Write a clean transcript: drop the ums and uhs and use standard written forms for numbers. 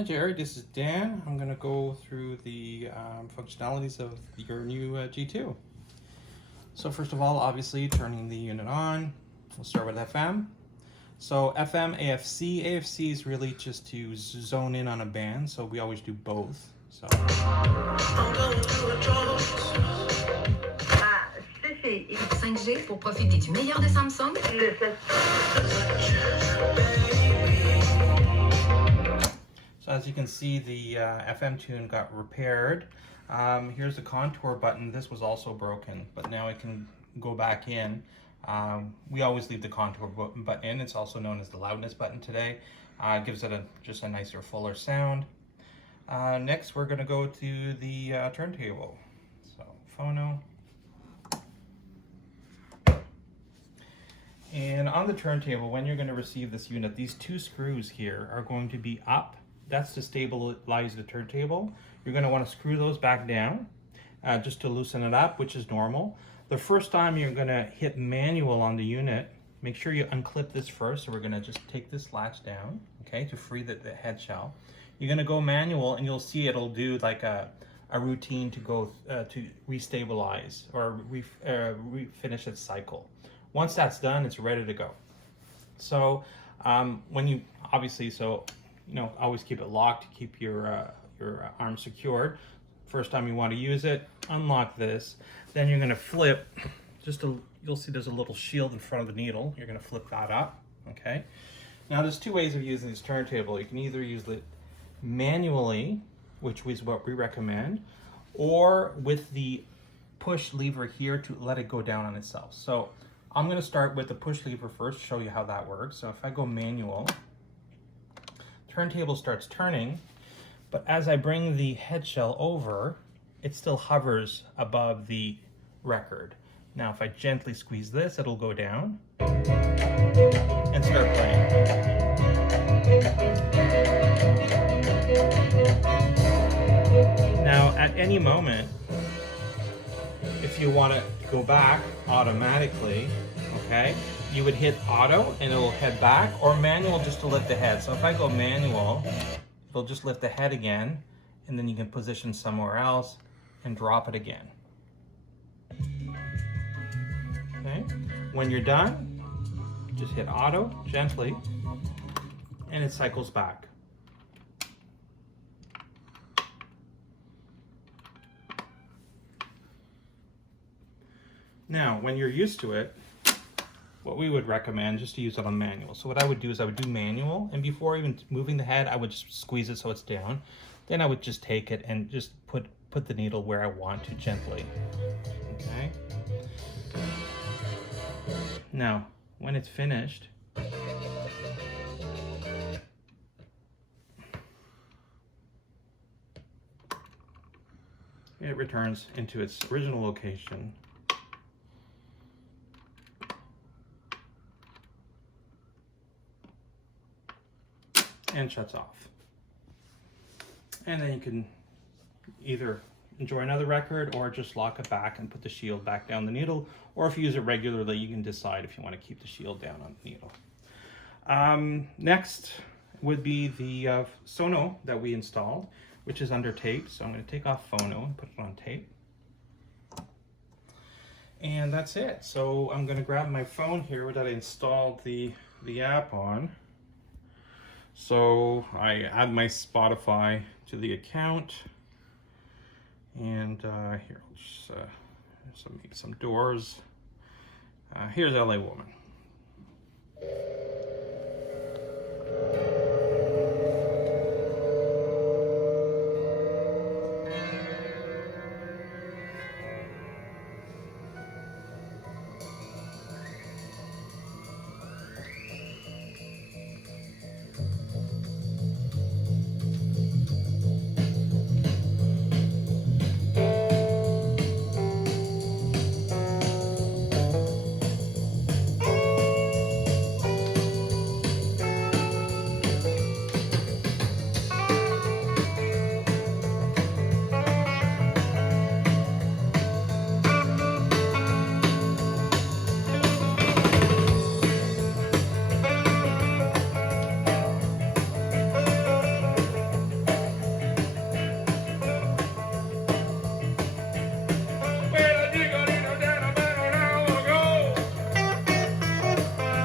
Hi Jerry, this is Dan. I'm going to go through the functionalities of your new G2. So first of all, obviously turning the unit on. We'll start with FM. So FM, AFC. AFC is really just to zone in on a band, so we always do both. So. CCI 5G pour profiter du meilleur de Samsung. So as you can see, the FM tune got repaired. Here's the contour button. This was also broken, but now it can go back in. We always leave the contour button in. It's also known as the loudness button today. Gives it just a nicer, fuller sound. Next, we're going to go to the turntable. So, phono. And on the turntable, when you're going to receive this unit, these two screws here are going to be up. That's to stabilize the turntable. You're going to want to screw those back down just to loosen it up, which is normal. The first time you're going to hit manual on the unit, make sure you unclip this first. So we're going to just take this latch down, okay, to free the head shell. You're going to go manual, and you'll see it'll do like a routine to go to restabilize or finish its cycle. Once that's done, it's ready to go. So when you obviously, always keep it locked to keep your arm secured. First time you want to use it, unlock this. Then you're going to flip. You'll see there's a little shield in front of the needle. You're going to flip that up. Okay. Now there's two ways of using this turntable. You can either use it manually, which is what we recommend, or with the push lever here to let it go down on itself. So I'm going to start with the push lever first, show you how that works. So if I go manual, turntable starts turning, but as I bring the head shell over, it still hovers above the record. Now if I gently squeeze this, it'll go down and start playing. Now at any moment, if you want to go back automatically, okay, you would hit auto and it'll head back, or manual just to lift the head. So if I go manual, it'll just lift the head again, and then you can position somewhere else and drop it again. Okay, when you're done, just hit auto gently and it cycles back. Now, when you're used to it, what we would recommend just to use it on manual. So what I would do is I would do manual, and before even moving the head, I would just squeeze it so it's down. Then I would just take it and just put the needle where I want to gently. Okay. Now, when it's finished, it returns into its original location. And shuts off. And then you can either enjoy another record or just lock it back and put the shield back down the needle, or if you use it regularly, you can decide if you want to keep the shield down on the needle. Next would be the Sono that we installed, which is under tape. So I'm going to take off phono and put it on tape. And that's it. So I'm going to grab my phone here that I installed the app on. So I add my Spotify to the account, and here, I'll just maybe some doors. Here's LA Woman.